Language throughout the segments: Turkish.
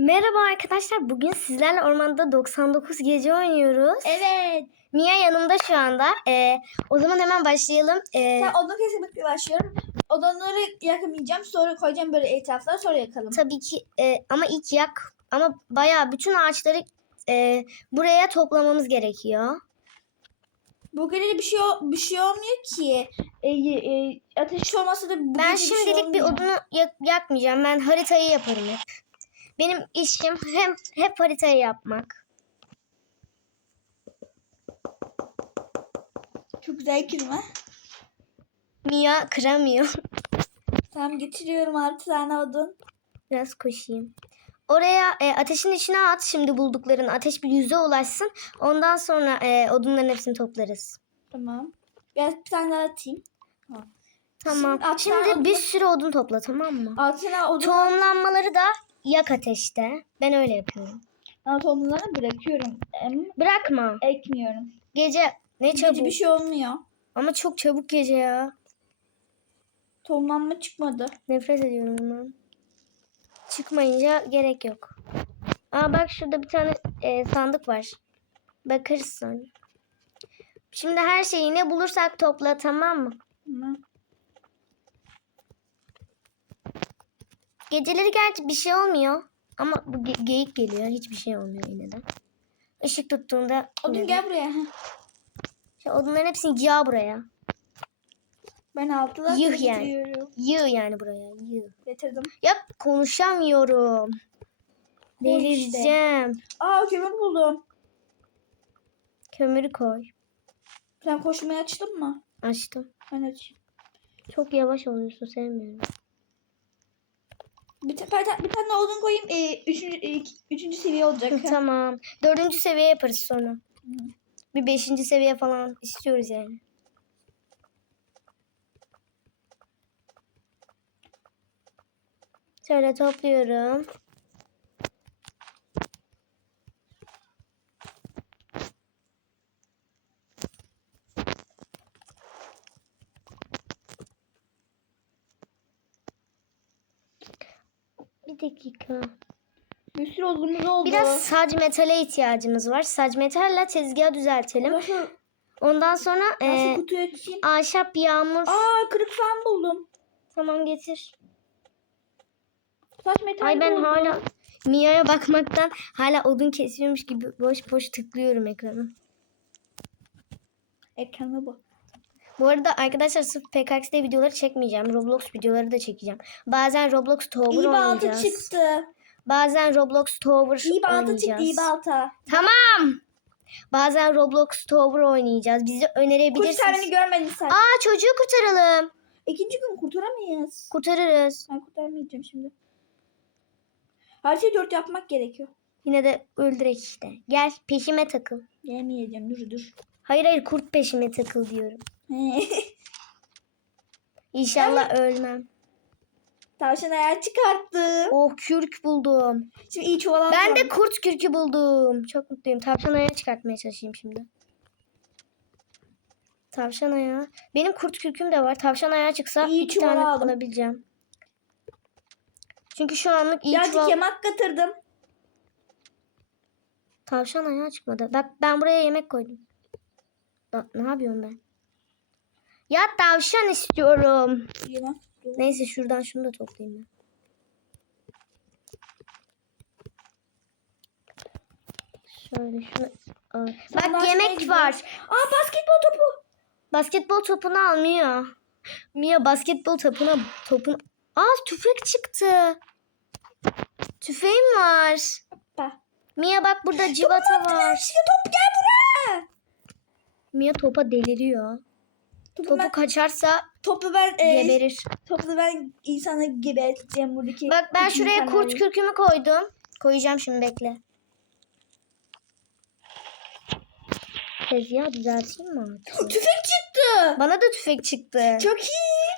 Merhaba arkadaşlar. Bugün sizlerle ormanda 99 gece oynuyoruz. Evet. Mia yanımda şu anda. Ee, o zaman hemen başlayalım. Ee, Ben odun kesinlikle başlıyorum. Odunları yakamayacağım. Sonra koyacağım böyle etraflara sonra yakalım. tabii ki e, ama ilk yak ama bayağı bütün ağaçları e, buraya toplamamız gerekiyor. Bu gece de bir şey bir şey olmuyor ki. E, e, ateş olmasa da bu Ben gece bir şey şimdilik bir olmuyor. odunu yak- yakmayacağım. Ben haritayı yaparım hep. Benim işim hem hep haritayı yapmak. Çok güzel kelime. Mia kıramıyor. Tamam getiriyorum altı tane odun. Biraz koşayım. Oraya e, ateşin içine at şimdi buldukların. Ateş bir yüze ulaşsın. Ondan sonra e, odunların hepsini toplarız. Tamam. Biraz bir tane daha atayım. Tamam. Şimdi Şimdi, bir sürü odun topla tamam mı? Altı tane odun. Tohumlanmaları da yak ateşte. Ben öyle yapıyorum. Ben tohumlarını bırakıyorum. Em, Bırakma. ekmiyorum. Gece ne çabuk. Gece bir şey olmuyor. Ama çok çabuk gece ya. Tohumlanma çıkmadı. Nefret ediyorum bundan. Çıkmayınca gerek yok. Aa bak şurada bir tane e, sandık var. Bakarız sonra. Şimdi her şeyi ne bulursak topla tamam mı? Tamam. Geceleri gerçi bir şey olmuyor. Ama bu ge- geyik geliyor. Hiçbir şey olmuyor yine de. Işık tuttuğunda... Odun gel buraya. Şu odunların hepsini yağ buraya. Ben altıda Yuh yani. Yığ yani buraya. Yığ. Getirdim. Ya konuşamıyorum. Koy işte. Delireceğim. Aa kömür buldum. Kömürü koy. Sen koşmayı açtın mı? Açtım. Ben açayım. Çok yavaş oluyorsun sevmiyorum. Bir, ta- bir, ta- bir tane odun koyayım. Ee, üçüncü, e, üçüncü seviye olacak. tamam. Dördüncü seviye yaparız sonra. Hı. Bir beşinci seviye falan istiyoruz yani. Şöyle topluyorum. Bir dakika. Bir sürü odunumuz oldu. Biraz sac metale ihtiyacımız var. Sac metalle tezgahı düzeltelim. Nasıl, Ondan sonra nasıl e, açayım? ahşap yağmur. Aa kırık falan buldum. Tamam getir. Saç metal Ay ben buldum. hala Mia'ya bakmaktan hala odun kesiyormuş gibi boş boş tıklıyorum ekranı. Ekranı bu. Bu arada arkadaşlar sırf PKX'de videoları çekmeyeceğim. Roblox videoları da çekeceğim. Bazen Roblox Tower İyi balta oynayacağız. çıktı. Bazen Roblox Tower İyi balta oynayacağız. çıktı. iyi balta. Tamam. Bazen Roblox Tower oynayacağız. Bizi sen önerebilirsiniz. beni görmedin sen. Aa çocuğu kurtaralım. İkinci gün kurtaramayız. Kurtarırız. Ben kurtarmayacağım şimdi. Her şeyi dört yapmak gerekiyor. Yine de öldürek işte. Gel peşime takıl. Gelmeyeceğim dur dur. Hayır hayır kurt peşime takıl diyorum. İnşallah ölmem. Tavşan ayağı çıkarttı. Oh kürk buldum. Şimdi iyi çuvala Ben de kurt kürkü buldum. Çok mutluyum. Tavşan ayağı çıkartmaya çalışayım şimdi. Tavşan ayağı. Benim kurt kürküm de var. Tavşan ayağı çıksa İyi iki tane aldım. alabileceğim. Çünkü şu anlık iyi Birazcık çuval... yemek katırdım. Tavşan ayağı çıkmadı. Bak ben buraya yemek koydum. Da- ne yapıyorum ben? Ya tavşan istiyorum. Yemek. Neyse şuradan şunu da toplayayım ben. Şöyle şunu. Sen Bak yemek şuraya var. Aa basketbol topu. Basketbol topunu al Mia. Basketbol topuna topun. Aa tüfek çıktı. Tüfeğim var. Hoppa. Mia bak burada civata var. İşte top gel buraya. Mia topa deliriyor. Topu, Topu ben, kaçarsa topu ben e, geberir. topu ben insanı geberteceğim buradaki. Bak ben şuraya kurt insanları. kürkümü koydum. Koyacağım şimdi bekle. Tezgahı düzelteyim mi artık? Tüfek çıktı. Bana da tüfek çıktı. Çok iyi.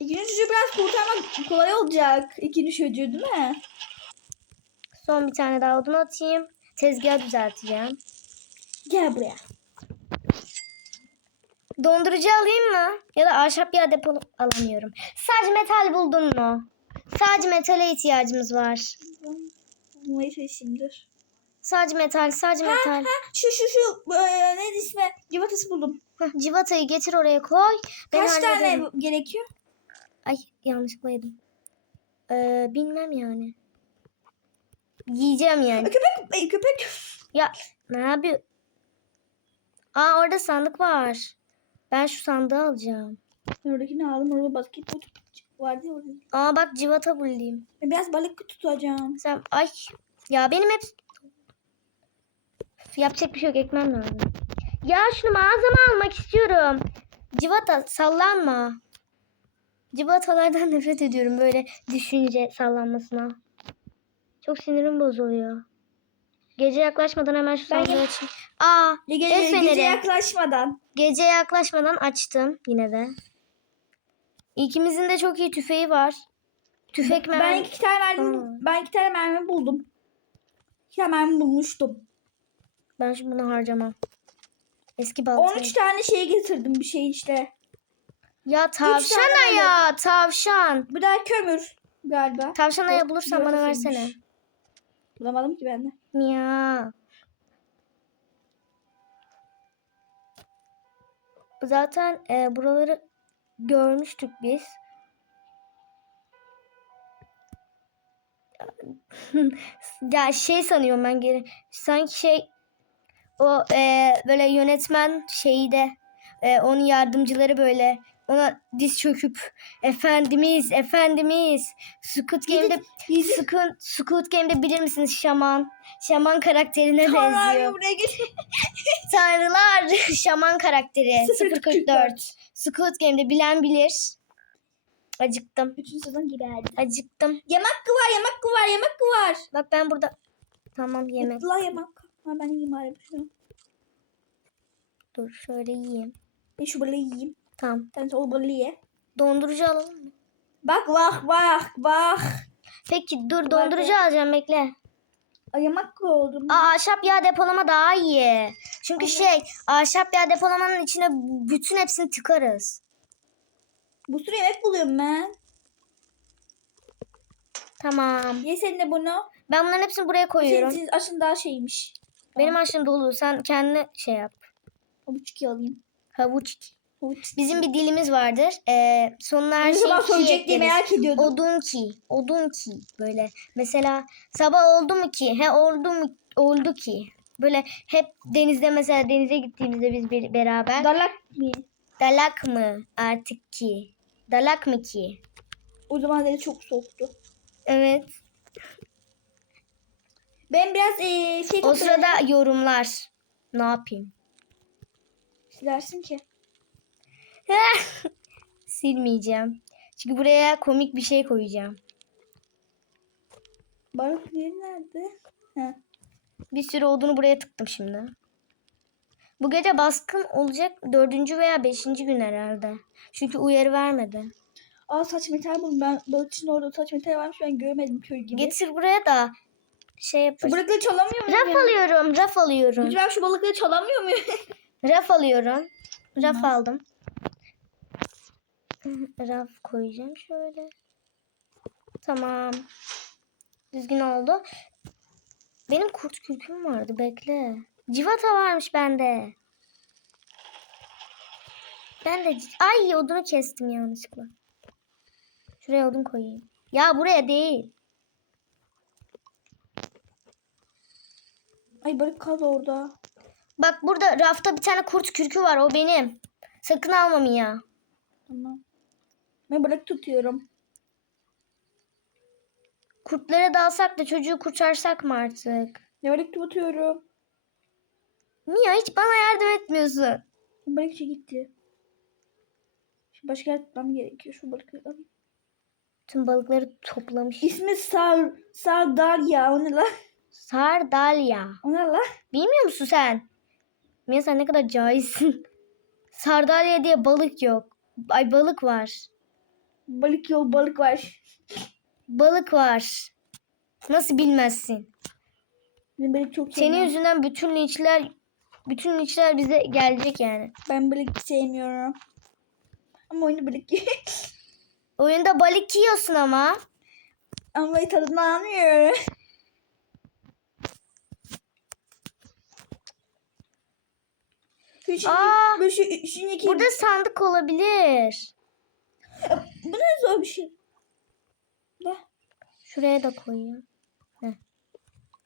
İkinci çocuğu biraz kurtarmak kolay olacak. İkinci çocuğu değil mi? Son bir tane daha odun atayım. Tezgahı düzelteceğim. Gel buraya. Dondurucu alayım mı? Ya da ahşap yağ depolu alamıyorum. Sadece metal buldun mu? Sadece metale ihtiyacımız var. Bulmaya çalışayımdır. Sadece metal, sadece Ha, metal. ha, şu şu şu e, ne ismi? Civatası buldum. Hah, civatayı getir oraya koy. Ben Kaç hallederim. tane gerekiyor? Ay yanlışlıkla yedim. Ee, bilmem yani. Yiyeceğim yani. Köpek e, köpek. Ya ne yapıyor? Aa orada sandık var. Ben şu sandığı alacağım. Oradakini aldım. Orada basketbol vardı ya orada. Aa bak civata bulayım. Ben biraz balık tutacağım. Sen ay ya benim hep yapacak bir şey yok ekmem lazım. Ya şunu mağazama almak istiyorum. Civata sallanma. Civatalardan nefret ediyorum böyle düşünce sallanmasına. Çok sinirim bozuluyor. Gece yaklaşmadan hemen şu Ben sandığı açayım. Aa Gece, el feneri. gece yaklaşmadan. Gece yaklaşmadan açtım yine de. İkimizin de çok iyi tüfeği var. Tüfek Ben mermi. iki tane mermi, Aa. ben iki tane mermi buldum. İki tane mermi bulmuştum. Ben şimdi bunu harcamam. Eski baltayı. 13 tane şey getirdim bir şey işte. Ya tavşan tane ayağı tavşan. Bu da kömür galiba. Tavşan Yok, bulursan bana versene. Bulamadım ki ben de. Ya. Zaten e, buraları görmüştük biz. ya şey sanıyorum ben geri. Sanki şey o e, böyle yönetmen şeyi de e, onun yardımcıları böyle ona diz çöküp efendimiz efendimiz Squid Game'de Squid, Squid Game'de bilir misiniz şaman? Şaman karakterine Tanrı benziyor. buraya gel. Tanrılar şaman karakteri 044. 044. Squid Game'de bilen bilir. Acıktım. Bütün sezon giderdi. Acıktım. Yemek var, yemek var, yemek var. Bak ben burada tamam yemek. La yemek. Ha, ben yiyeyim bari şunu. Dur şöyle yiyeyim. Ben şu balığı yiyeyim. Tamam. Sen de o balığı ye. Dondurucu alalım mı? Bak bak bak bak. Peki dur dondurucu alacağım bekle. Ay yemek oldum. Aa, ahşap yağ depolama daha iyi. Çünkü şey ahşap yağ depolamanın içine bütün hepsini tıkarız. Bu sürü yemek buluyorum ben. Tamam. Ye sen de bunu. Ben bunların hepsini buraya koyuyorum. Senin aşın daha şeymiş. Benim aşım dolu. Sen kendine şey yap. Havuç iki alayım. Havuç. Bizim bir dilimiz vardır. Ee, sonuna her ne şeyi zaman ki söyleyecek diye ekleriz. merak ediyordum. Odun ki. Odun ki. Böyle. Mesela sabah oldu mu ki? He oldu mu? Oldu ki. Böyle hep denizde mesela denize gittiğimizde biz bir, beraber. Dalak mı? Dalak mı artık ki? Dalak mı ki? O zaman dedi çok soğuktu. Evet. Ben biraz eee şey O sırada yorumlar. Ne yapayım? Silersin ki. Silmeyeceğim. Çünkü buraya komik bir şey koyacağım. Balık yeri nerede? Ha. Bir sürü odunu buraya tıktım şimdi. Bu gece baskın olacak dördüncü veya beşinci gün herhalde. Çünkü uyarı vermedi. Aa saç metal buldum. Ben balıkçının orada saç metal varmış. Ben görmedim köy gibi. Getir buraya da şey Şu yaparız. balıkları çalamıyor muyum? Raf ya? alıyorum, raf alıyorum. Lütfen şu balıkları çalamıyor muyum? Raf alıyorum. Raf aldım. Raf koyacağım şöyle. Tamam. Düzgün oldu. Benim kurt kürküm vardı bekle. Civata varmış bende. Ben de ay odunu kestim yanlışlıkla. Şuraya odun koyayım. Ya buraya değil. Ay balık kaldı orada. Bak burada rafta bir tane kurt kürkü var o benim. Sakın almam ya. Tamam. Ben balık tutuyorum. Kurtlara dalsak da çocuğu kurtarsak mı artık? Ne balık tutuyorum. Mia hiç bana yardım etmiyorsun. Balıkçı gitti. Şimdi başka tutmam gerekiyor. Şu balıkları alayım. Tüm balıkları toplamış. İsmi Sar, Sardalya. O ne la? Sardalya. O ne la? Bilmiyor musun sen? Mia sen ne kadar cahilsin. Sardalya diye balık yok. Ay balık var. Balık yok balık var. Balık var. Nasıl bilmezsin? Ben balık çok Senin sevmiyorum. yüzünden bütün linçler bütün linçler bize gelecek yani. Ben balık sevmiyorum. Ama oyunu balık Oyunda balık yiyorsun ama. Ama tadını almıyorum. Şimdi, Aa, şu, şimdiki, Burada sandık olabilir. Bu ne zor bir şey. Da. Şuraya da koyayım. Heh.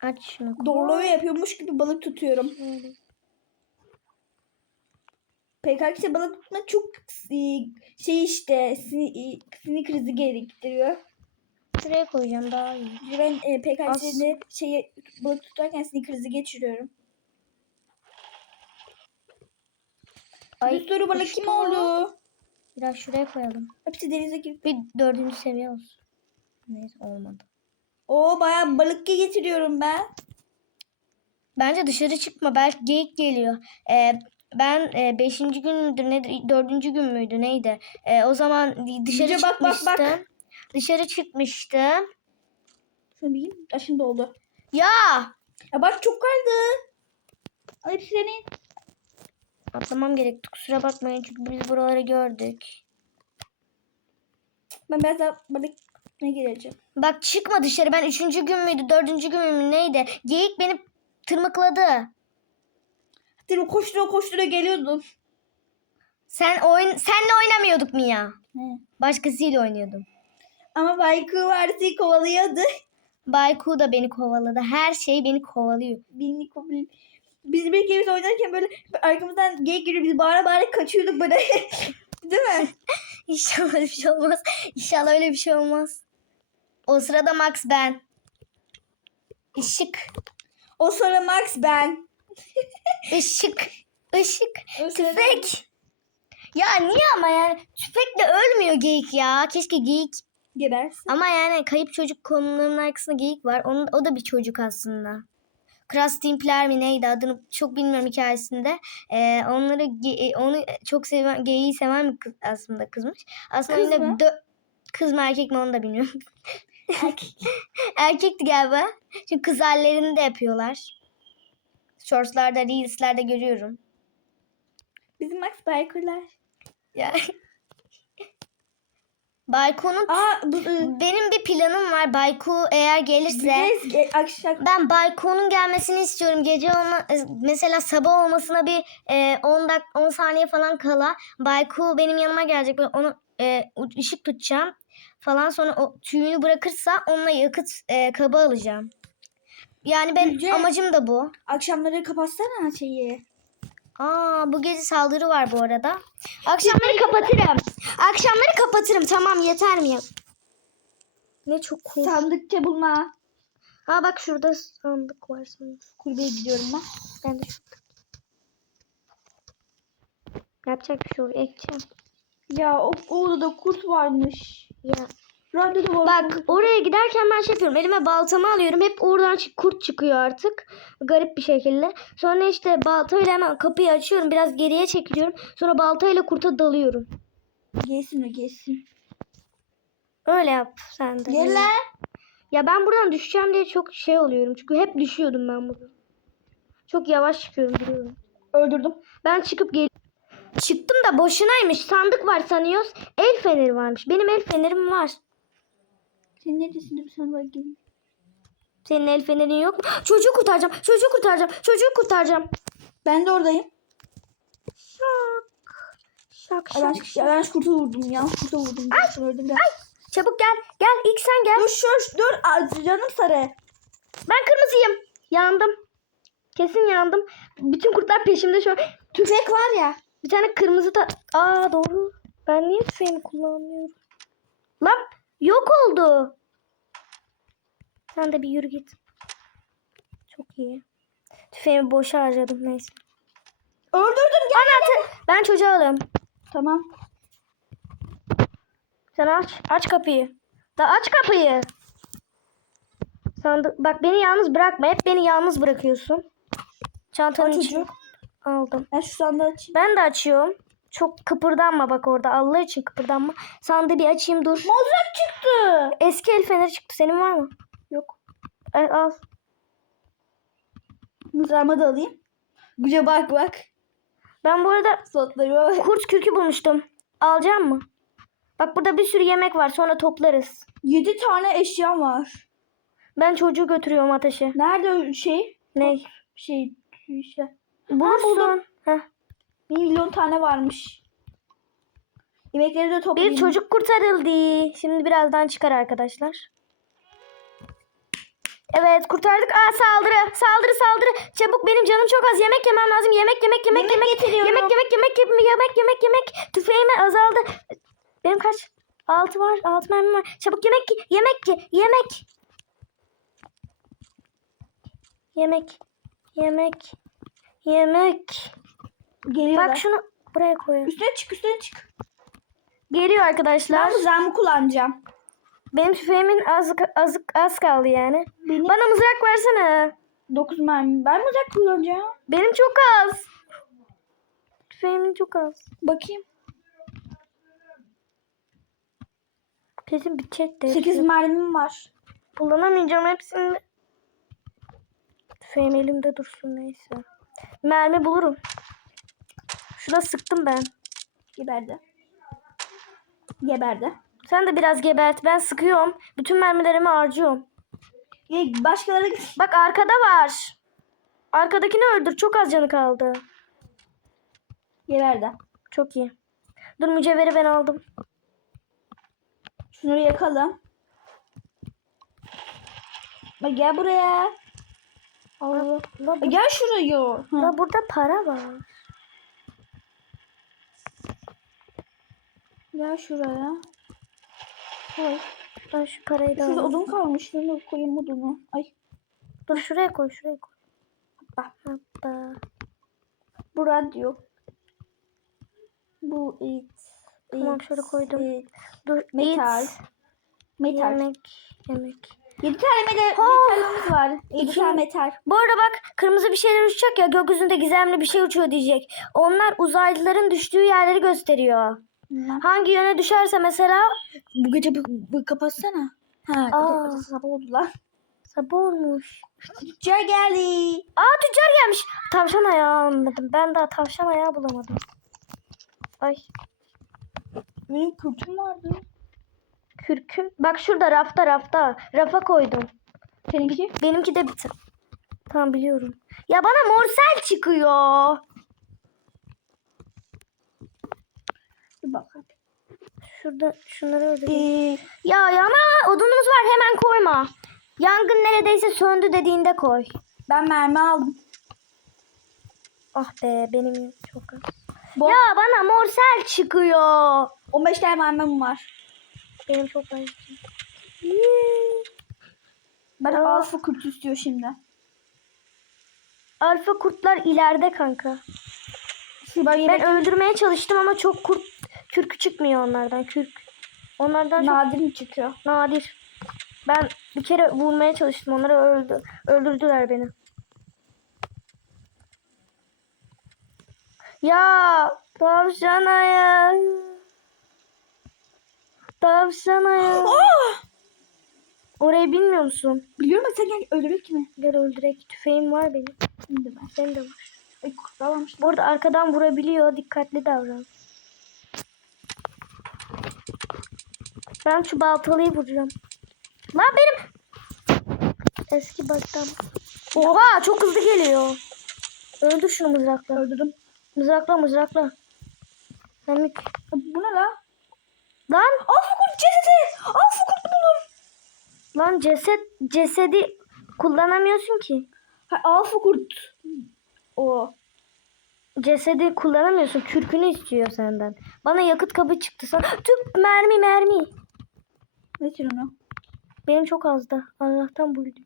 Aç şunu. koy. Yapıyormuş gibi balık tutuyorum. Şöyle. PKK balık tutmak çok e, şey işte sinir, sinir krizi gerektiriyor. Şuraya koyacağım daha iyi. Ben e, PKK'de şey balık tutarken sinir krizi geçiriyorum. Ay, bir sürü balık kim oldu? Biraz şuraya koyalım. Hepsi denize girdi. Bir dördüncü seviye olsun. Neyse olmadı. Oo bayağı balık getiriyorum ben. Bence dışarı çıkma. Belki geyik geliyor. Ee, ben e, beşinci gün müdür nedir? Dördüncü gün müydü neydi? Ee, o zaman dışarı bak, bak, çıkmıştım. bak. Dışarı çıkmıştım. Şunu bileyim. Taşın doldu. Ya! Ya bak çok kaldı. Al hepsi senin. Atlamam gerekti. Kusura bakmayın çünkü biz buraları gördük. Ben biraz daha balık ne geleceğim. Bak çıkma dışarı. Ben üçüncü gün müydü? Dördüncü gün mü neydi? Geyik beni tırmıkladı. Değil koştura koştura geliyordun. Sen oyun senle oynamıyorduk Mia. He. Başkasıyla oynuyordum. Ama Bayku vardı kovalıyordu. Bayku da beni kovaladı. Her şey beni kovalıyor. Beni kovalıyor. Biz bir kere oynarken böyle arkamızdan geyik geliyor biz bağıra bağıra kaçıyorduk böyle. Değil mi? İnşallah öyle bir şey olmaz. İnşallah öyle bir şey olmaz. O sırada Max ben. Işık. O sonra Max ben. Işık. Işık. Sırada- Tüfek. Ya niye ama yani tüfekle ölmüyor geyik ya. Keşke geyik. Gebersin. Ama yani kayıp çocuk konularının arkasında geyik var. Onun, o da bir çocuk aslında. Krastimpler mi neydi adını çok bilmiyorum hikayesinde. Ee, onları e, onu çok seven geyiği seven bir kız aslında kızmış. Aslında Kız mı? dö- kız mı erkek mi onu da bilmiyorum. Erkekti galiba. Çünkü kız hallerini de yapıyorlar. Shortslarda, reelslerde görüyorum. Bizim Max Bayku'lar. Ya. Bayku'nun Aa bu ı, benim bir planım var. Bayku eğer gelirse ge- akşam ben Bayku'nun gelmesini istiyorum. Gece olma mesela sabah olmasına bir e, 10 dak 10 saniye falan kala Bayku benim yanıma gelecek. Ben onu e, ışık tutacağım falan sonra o tüyünü bırakırsa onunla yakıt e, kabı alacağım. Yani ben Gülce- amacım da bu. akşamları kapatsana şeyi. Aa bu gece saldırı var bu arada. Akşamları kapatırım. Akşamları kapatırım. Tamam yeter mi? Ne çok cool. Sandıkça bulma. Aa bak şurada sandık var sandık. Kulübeye gidiyorum ben. Ben de şurada. Yapacak bir şey yok. Ekeceğim. Ya o, o odada kurt varmış. Ya. Radyoda var. Bak oraya giderken ben şey yapıyorum. Elime baltamı alıyorum. Hep oradan kurt çıkıyor artık. Garip bir şekilde. Sonra işte baltayla hemen kapıyı açıyorum. Biraz geriye çekiliyorum. Sonra baltayla kurta dalıyorum. Gelsin o gelsin. Öyle yap sen de. Gel lan. Ya ben buradan düşeceğim diye çok şey oluyorum. Çünkü hep düşüyordum ben buradan. Çok yavaş çıkıyorum biliyorum. Öldürdüm. Ben çıkıp gel Çıktım da boşunaymış. Sandık var sanıyoruz. El feneri varmış. Benim el fenerim var. Sen neredesin? Dur sana bakayım. Senin el fenerin yok mu? Çocuğu kurtaracağım. Çocuğu kurtaracağım. Çocuğu kurtaracağım. Ben de oradayım. Şak. Şak şak şak. yalan kurtu vurdum ya. Kurtu vurdum. Ay. Öldüm ya. Çabuk gel. Gel ilk sen gel. Dur şu dur. Canım sarı. Ben kırmızıyım. Yandım. Kesin yandım. Bütün kurtlar peşimde şu an. Tüfek var ya. Bir tane kırmızı da... Aa doğru. Ben niye tüfeğimi kullanmıyorum? Lan yok oldu. Sen de bir yürü git. Çok iyi. Tüfeğimi boşa harcadım neyse. Öldürdüm gel. Anahtar. Ben çocuğu alıyorum. Tamam. Sen aç. Aç kapıyı. Da aç kapıyı. Sandı Bak beni yalnız bırakma. Hep beni yalnız bırakıyorsun. Çantanın çocuk. aldım. Ben şu sandığı açayım. Ben de açıyorum. Çok kıpırdanma bak orada. Allah için kıpırdanma. Sandığı bir açayım dur. Mozrak çıktı. Eski el feneri çıktı. Senin var mı? Yok. Al. al. Mızrağımı da alayım. Güce bak bak. Ben bu arada Slotlarıma bak. kurt kürkü bulmuştum. Alacağım mı? Bak burada bir sürü yemek var sonra toplarız. 7 tane eşya var. Ben çocuğu götürüyorum ateşe. Nerede o şey? Ne? Şey şey. Bulursun. Heh. Bir milyon tane varmış. Yemekleri de toplayayım. Bir çocuk kurtarıldı. Şimdi birazdan çıkar arkadaşlar. Evet kurtardık. Aa saldırı. Saldırı saldırı. Çabuk benim canım çok az. Yemek yemem lazım. Yemek yemek yemek yemek. Yemek yemek yemek yemek yemek yemek yemek. Tüfeğim azaldı. Benim kaç? Altı var. Altı mermim var. Çabuk yemek ye- yemek ye- yemek. Yemek. Yemek. Yemek. Geliyorlar. Bak şunu buraya koyuyorum. Üstüne çık üstüne çık. Geliyor arkadaşlar. Ben bu zamı kullanacağım. Benim tüfeğimin az, az, az kaldı yani. Benim Bana mızrak versene. 9 mermi. Ben mızrak kullanacağım. Benim çok az. Tüfeğimin çok az. Bakayım. Kesin bitecek de. 8 mermim var. Kullanamayacağım hepsini. Tüfeğim elimde dursun neyse. Mermi bulurum. Şuna sıktım ben. Geberdi. Geberdi. Sen de biraz gebert. Ben sıkıyorum. Bütün mermilerimi harcıyorum. Başkaları Bak arkada var. Arkadakini öldür. Çok az canı kaldı. geberdi. Çok iyi. Dur mücevheri ben aldım. Şunu yakalım. Bak gel buraya. Allah. Gel şuraya. Hı. burada para var. Gel şuraya. Koy. Ben şu parayı da Şurada alayım. odun kalmış. Şunu koyayım odunu. Ay. Dur şuraya koy şuraya koy. Bak. Hoppa. Bu radyo. Bu it. Tamam, şöyle koydum. it. Dur Metal. it. Metal. Yemek. Yemek. 7 tane metal, Oh! metalimiz var. 7 İki- tane metal. Bu arada bak kırmızı bir şeyler uçacak ya gökyüzünde gizemli bir şey uçuyor diyecek. Onlar uzaylıların düştüğü yerleri gösteriyor. Bilmem. Hangi yöne düşerse mesela Bu gece bir, bir kapatsana. Ha, Aa. Sabah oldu lan. sabah olmuş. Tüccar geldi. Aa tüccar gelmiş. Tavşan ayağı almadım. Ben daha tavşan ayağı bulamadım. Ay Benim kurtum vardı. kürküm. Bak şurada rafta rafta. Rafa koydum. Seninki? Benimki de bitti. Tamam biliyorum. Ya bana morsel çıkıyor. Bir bak. Şurada şunları öldüreyim. Ee, Ya ya ama odunumuz var hemen koyma. Yangın neredeyse söndü dediğinde koy. ben mermi aldım. Ah be benim çok az. Bu Ya bana morsel çıkıyor. 15 tane mermim var. Benim çok az. Ben Aa. alfa kurt istiyor şimdi. Alfa kurtlar ileride kanka. Ben Ben öldürmeye çalıştım ama çok kurt kürkü çıkmıyor onlardan kürk. Onlardan nadir mi çıkıyor? nadir. Ben bir kere vurmaya çalıştım onları öldü. Öldürdüler beni. Ya tavşan ayağı. Tavşan ayağı. Aa! Orayı bilmiyor musun? Biliyorum ama sen gel öldürür kimi? Gel öldürek. Tüfeğim var benim. Şimdi ben. Benim de var. Ay. Bu arada arkadan vurabiliyor. Dikkatli davran. Ben şu baltalıyı vuracağım. Lan benim eski baştan. Oha çok hızlı geliyor. Öldür şunu mızrakla. Öldürdüm. Mızrakla mızrakla. Namik. Bu ne la? Lan Alfa kurt cesedi. Alfa kurt buldum. lan ceset cesedi kullanamıyorsun ki. Ha, alfa kurt. O. Cesedi kullanamıyorsun. Kürkünü istiyor senden. Bana yakıt kabı çıktı. Sana tüp mermi mermi. Ne tür onu? Benim çok azdı. Allah'tan buydum.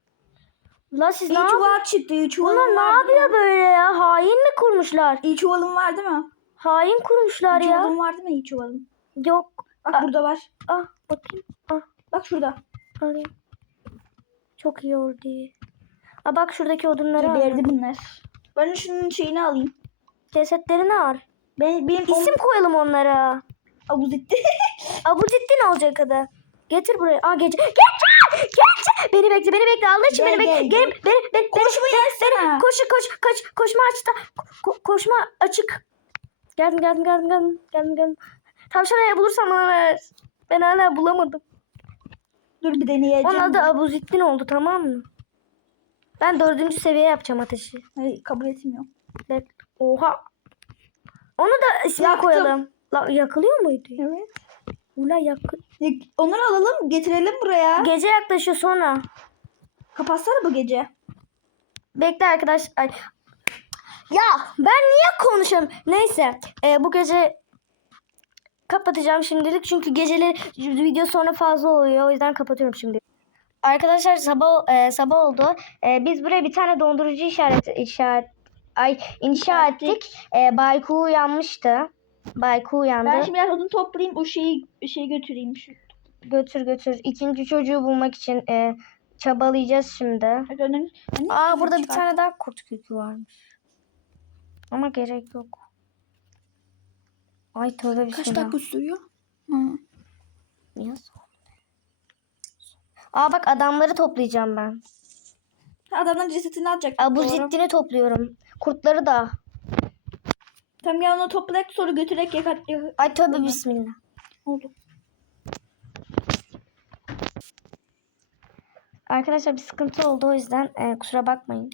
La siz ne İyi çuval çıktı. iyi çuvalım Bunlar ne var yapıyor böyle ya? Hain mi kurmuşlar? İyi çuvalım var değil mi? Hain kurmuşlar İyi ya. çuvalım var değil mi? İyi çuvalım. Yok. Bak Aa. burada var. Ah bakayım. Ah Bak şurada. alayım. Çok iyi oldu. Aa bak şuradaki odunları al. Geberdi bunlar. Ben şunun şeyini alayım. Cesetlerini al. Ben, benim İsim koyalım onlara. Abuz etti. Abuzettin olacak kadar. Getir buraya. Aa geç. Geç! Geç! Beni bekle, beni bekle. Allah için beni bekle. gel, Gel, beni, beni, beni, Koşmayı yesene. Koş, koş, koş, koşma açta. Ko- koşma açık. Geldim, geldim, geldim, geldim, geldim, geldim. Tavşan bulursan bana ver. Ben hala bulamadım. Dur bir deneyeceğim. Onun adı Abuzittin oldu tamam mı? Ben dördüncü seviye yapacağım ateşi. Hayır, kabul etmiyor. Bek. Oha. Onu da Yaktım. koyalım. La, yakılıyor muydu? Evet. Ula yak. Ya, Onları alalım getirelim buraya. Gece yaklaşıyor sonra. Kapatsana bu gece. Bekle arkadaş. Ay. Ya ben niye konuşuyorum? Neyse e, bu gece kapatacağım şimdilik çünkü geceleri video sonra fazla oluyor o yüzden kapatıyorum şimdi. Arkadaşlar sabah e, sabah oldu. E, biz buraya bir tane dondurucu işaret işaret ay inşa ettik. E, Bayku uyanmıştı. Bayku uyandı. Ben şimdi biraz odun toplayayım o şeyi şeyi götüreyim şu. Götür götür. İkinci çocuğu bulmak için e, çabalayacağız şimdi. Hadi önün- önün- Aa burada bir çıkar. tane daha kurt kökü varmış. Ama gerek yok. Ay tövbe Kaç bismillah. dakika sürüyor? Hı. Niye Aa bak adamları toplayacağım ben. Adamdan cesetini alacak. Abu Doğru. Zittin'i topluyorum. Kurtları da. Tamam ya onu toplayak sonra götürerek yakar. yak- Ay tövbe bismillah. Oldu. Arkadaşlar bir sıkıntı oldu o yüzden e, kusura bakmayın.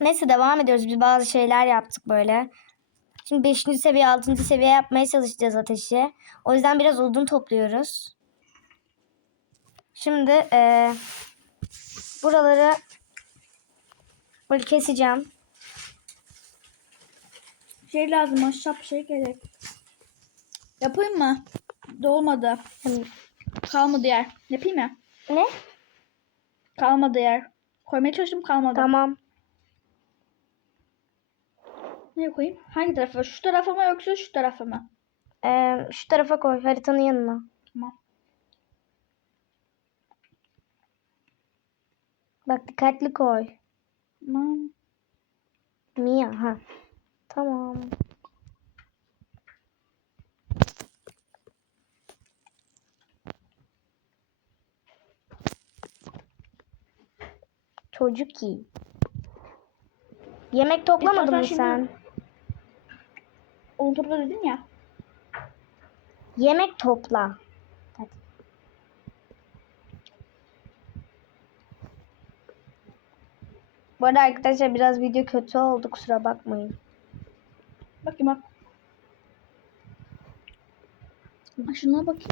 Neyse devam ediyoruz. Biz bazı şeyler yaptık böyle. Şimdi 5. seviye 6. seviye yapmaya çalışacağız ateşi. O yüzden biraz odun topluyoruz. Şimdi e, buraları böyle keseceğim. Şey lazım ahşap şey gerek. Yapayım mı? Dolmadı. Hani- Kalmadı yer. Yapayım mı? Ne? Kalmadı yer. Koymaya çalıştım kalmadı. Tamam. Nereye koyayım? Hangi tarafa? Şu tarafa mı yoksa şu tarafa mı? E, şu tarafa koy haritanın yanına. Tamam. Bak dikkatli koy. Tamam. Mia ha. Tamam. Çocuk iyi. Yemek toplamadın mı sen? Onu topla dedin ya. Yemek topla. Hadi. Bu arada arkadaşlar biraz video kötü oldu kusura bakmayın. Bakayım bak. Şuna bakayım.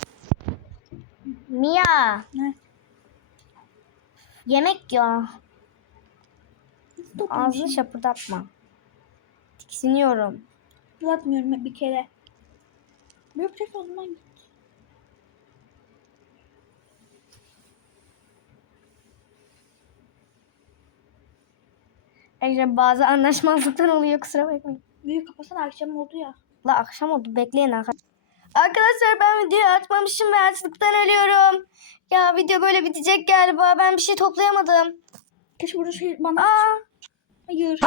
Mia Ne? yemek ya. Ağzını şapırdatma. Tiksiniyorum. Fırlatmıyorum bir kere. Ne yapacak o zaman? git. Ayrıca bazı anlaşmazlıklar oluyor kusura bakmayın. Büyük kapasana akşam oldu ya. La akşam oldu bekleyin arkadaşlar. Arkadaşlar ben videoyu açmamışım ve açlıktan ölüyorum. Ya video böyle bitecek galiba. Ben bir şey toplayamadım. Keşke burada şey bandaj. Aa, Hayır.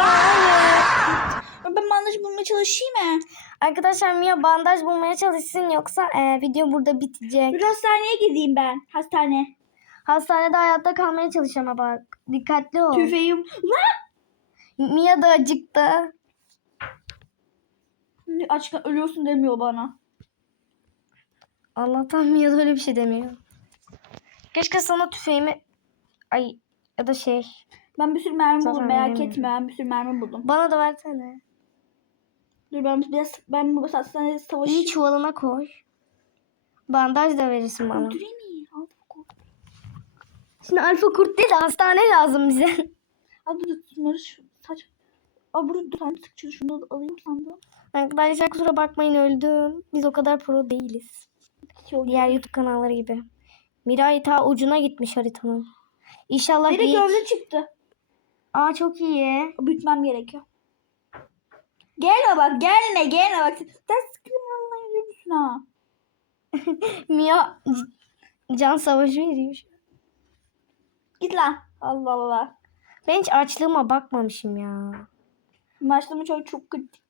Ben bandaj bulmaya çalışayım mı? arkadaşlar Mia bandaj bulmaya çalışsın yoksa e, video burada bitecek. Bir hastaneye gideyim ben. Hastane. Hastanede hayatta kalmaya çalış ama bak. Dikkatli ol. Tüfeğim. Mia da acıktı. Açlıktan ölüyorsun demiyor bana. Allah'tan Mia da öyle bir şey demiyor. Keşke sana tüfeğimi... Ay ya da şey... Ben bir sürü mermi Zaten buldum merak etme. Ben bir sürü mermi buldum. Bana da versene. Dur ben biraz ben bu hastanede İyi savaşayım. çuvalına koy. Bandaj da verirsin bana. Öldüreyim mi? Al bu Şimdi alfa kurt değil de hastane lazım bize. Al dur bunları şu saç. Burada dur tane sıkçı şunu alayım sandım. Arkadaşlar kusura bakmayın öldüm. Biz o kadar pro değiliz. Diğer YouTube kanalları gibi. Miray ta ucuna gitmiş haritanın. İnşallah Biri ilk... gövde çıktı. Aa çok iyi. Büyütmem gerekiyor. Gelme bak gelme gelme bak. Sen sıkılma Allah'ın yürü müsün ha? Mia can savaşı veriyor. Git lan. Allah Allah. Ben hiç açlığıma bakmamışım ya. Maçlama çok çok kritik.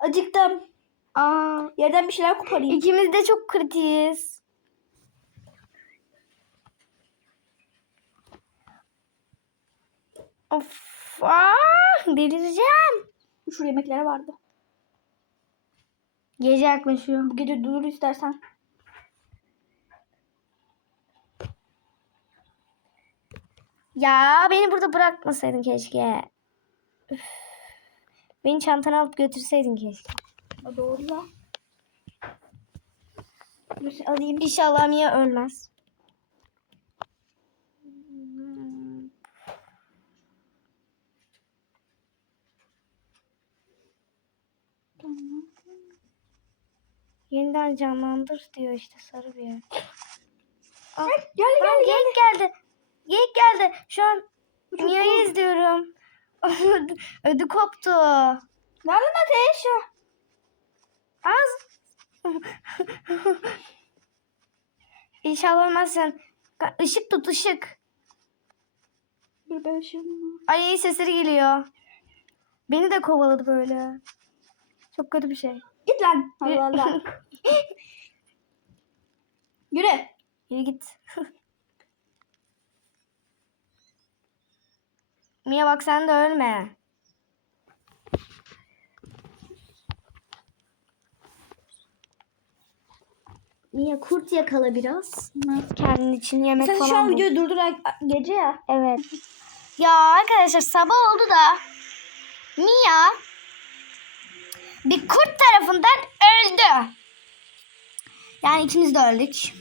Acıktım. Aa Yerden bir şeyler koparayım. ikimiz de çok kritiyiz. Of, aa, delireceğim. Şu yemekler vardı. Gece yaklaşıyor. Bu gece dur istersen. Ya beni burada bırakmasaydın keşke. Üf. Beni çantana alıp götürseydin keşke. O doğru ya. Dur alayım. İnşallah Mia ölmez. Yeniden canlandır diyor işte sarı bir yer. Aa, Geldi Aa, geldi. geyik geldi. Geyik geldi. Şu an Mia'yı izliyorum. Ödü- Ödü koptu. Nereden ateş? Az. İnşallah ölmezsen. Ka- Işık tut ışık. Dur ben şunu. Ay sesleri geliyor. Beni de kovaladı böyle. Çok kötü bir şey. Git lan. Allah Allah. Yürü. Yürü git. Mia bak sen de ölme. Mia kurt yakala biraz. Kendin için yemek Sen falan şu an bul. videoyu durdur gece ya. Evet. Ya arkadaşlar sabah oldu da Mia bir kurt tarafından öldü. Yani ikimiz de öldük.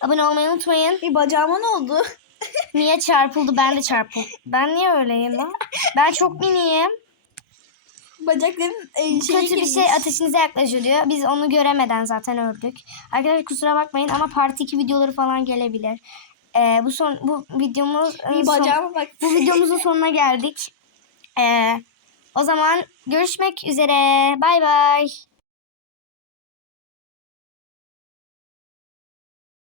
Abone olmayı unutmayın. Bir bacağıma ne oldu? Mia çarpıldı ben de çarpıldım. Ben niye öyleyim lan? Ben çok miniyim. Bacakların e, şeyi Kötü bir girmiş. şey ateşinize yaklaşıyor diyor. Biz onu göremeden zaten öldük. Arkadaşlar kusura bakmayın ama part 2 videoları falan gelebilir. Ee, bu son bu videomuz e, Bir bacağıma bak. bu videomuzun sonuna geldik. Ee, o zaman görüşmek üzere. Bay bay.